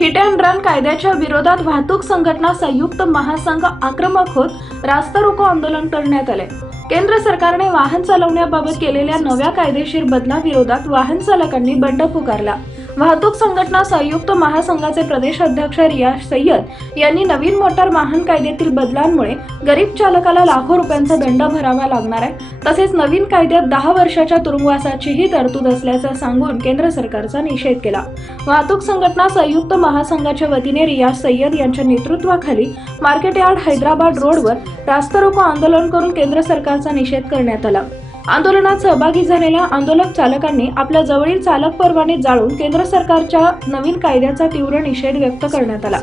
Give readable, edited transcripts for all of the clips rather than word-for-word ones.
Hit and run कायद्याच्या विरोधात वाहतूक संघटना संयुक्त महासंघ आक्रमक होत रास्ता रोको आंदोलन करण्यात आले। केंद्र सरकारने वाहन चालवण्याबाबत केलेल्या नव्या कायदेशीर बदलाविरोधात वाहन चालकांनी बंड पुकारला। वाहतूक संघटना संयुक्त महासंघाचे प्रदेश अध्यक्ष रियाज सय्यद यांनी नवीन मोटार वाहन कायद्यातील बदलांमुळे गरीब चालकाला लाखो रुपयांचा दंड भरावा लागणार आहे, तसेच नवीन कायद्यात 10 वर्षाच्या तुरुंगवासाचीही तरतूद असल्याचं सांगून केंद्र सरकारचा निषेध केला। वाहतूक संघटना संयुक्त महासंघाच्या वतीने रियाज सय्यद यांच्या नेतृत्वाखाली मार्केट यार्ड हैदराबाद रोडवर रास्ता रोको आंदोलन करून केंद्र सरकारचा निषेध करण्यात आला। आंदोलनात सहभागी झालेल्या आंदोलक चालकांनी आपल्या जवळील चालक परवाने जाळून केंद्र सरकारच्या नवीन कायद्याचा तीव्र निषेध व्यक्त करण्यात आला।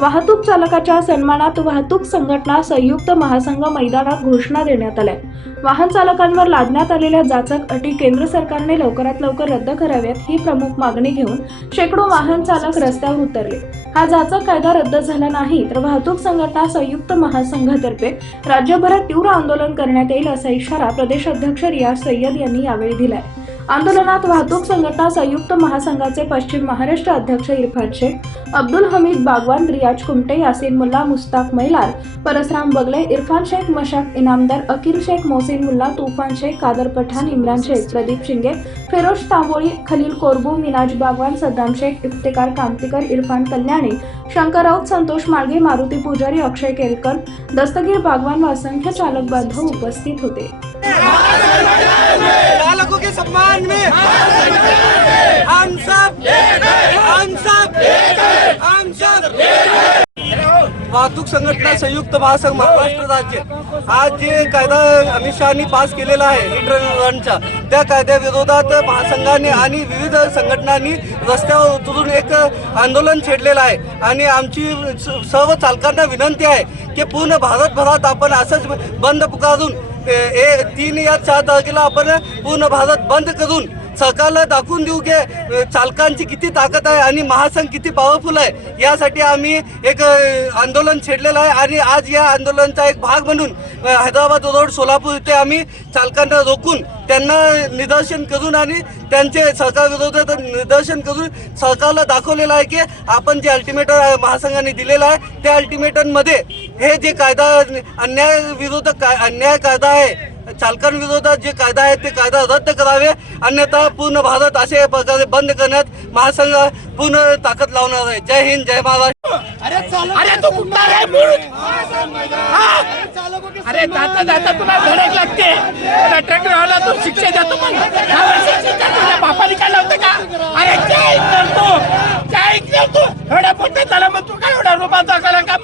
वाहतूक चालकाच्या सन्मानात वाहतूक संघटना संयुक्त महासंघ मैदानात घोषणा देण्यात आल्या। वाहन चालकांवर लादण्यात आलेल्या जाचक अटी केंद्र सरकारने लवकरात लवकर रद्द कराव्यात ही प्रमुख मागणी घेऊन शेकडो वाहन चालक रस्त्यावर उतरले। हा जाचक कायदा रद्द झाला नाही तर वाहतूक संघटना संयुक्त महासंघातर्फे राज्यभरात तीव्र आंदोलन करण्यात येईल असा इशारा प्रदेश अध्यक्ष रियाज सय्यद यांनी यावेळी दिलाय। आंदोलनात वाहतूक संघटना संयुक्त महासंघाचे पश्चिम महाराष्ट्र अध्यक्ष इरफान शेख, अब्दुल हमीद बागवान, रियाज कुमटे, यासीन मुल्ला, मुस्ताक मैलार, परसराम बगले, इरफान शेख, मशाक इनामदार, अकील शेख, मोहसिन मुल्ला, तूफान शेख, कादर पठाण, इम्रान शेख, प्रदीप शिंगे, फिरोज तांबोळी, खलील कोरबू, मिनाज बागवान, सद्दाम शेख, इफ्तिकार कांतीकर, इरफान कल्याणी, शंकर राऊत, संतोष माळगे, मारुती पुजारी, अक्षय केलकर, दस्तगीर बागवान व असंख्य चालक बांधव उपस्थित होते। चालकों के सम्मान में हम सब वाहतूक संघटना संयुक्त महासंघ महाराष्ट्र राज्य आज जे कायदा अमित शहानी पास केलेला आहे हिट रनचा, त्या कायद्याविरोधात महासंघाने आणि विविध संघटनांनी रस्त्यावर उतरून एक आंदोलन छेडलेलं आहे। आणि आमची सर्व चालकांना विनंती आहे की पूर्ण भारतभरात आपण असंच बंद पुकारून 3 या 4 तारखेला आपण पूर्ण भारत बंद करून सरकारला दाखवून देऊ की चालकांची किती ताकद आहे आणि महासंघ किती पॉवरफुल आहे। यासाठी आम्ही एक आंदोलन छेडलेलं आहे आणि आज या आंदोलनाचा एक भाग म्हणून हैदराबाद रोड सोलापूर इथे आम्ही चालकांना रोखून त्यांना निदर्शन करून आणि त्यांचे सरकारविरोधात निदर्शन करून सरकारला दाखवलेलं आहे की आपण जे अल्टिमेटम महासंघाने दिलेलं आहे त्या अल्टिमेटममध्ये हे जे कायदा अन्याय कायदा आहे, चालकांविरोधात जे कायदा आहे ते कायदा रद्द करावे, अन्यथा पूर्ण भारत अशा प्रकारे बंद करण्यात महासंघ पूर्ण ताकद लावणार आहे। जय हिंद, जय महाराष्ट्र। अरे तू कुठला रे अरे जाता जाता तुला धडक लागते, ट्रॅक्टरवाला तू शिक्षा देतो पण तुझ्या बापाने काय लावते का? अरे काय करतो, काय करतो एवढ्या पोटे झाला मग तू काय एवढा रुपयाचा करा का?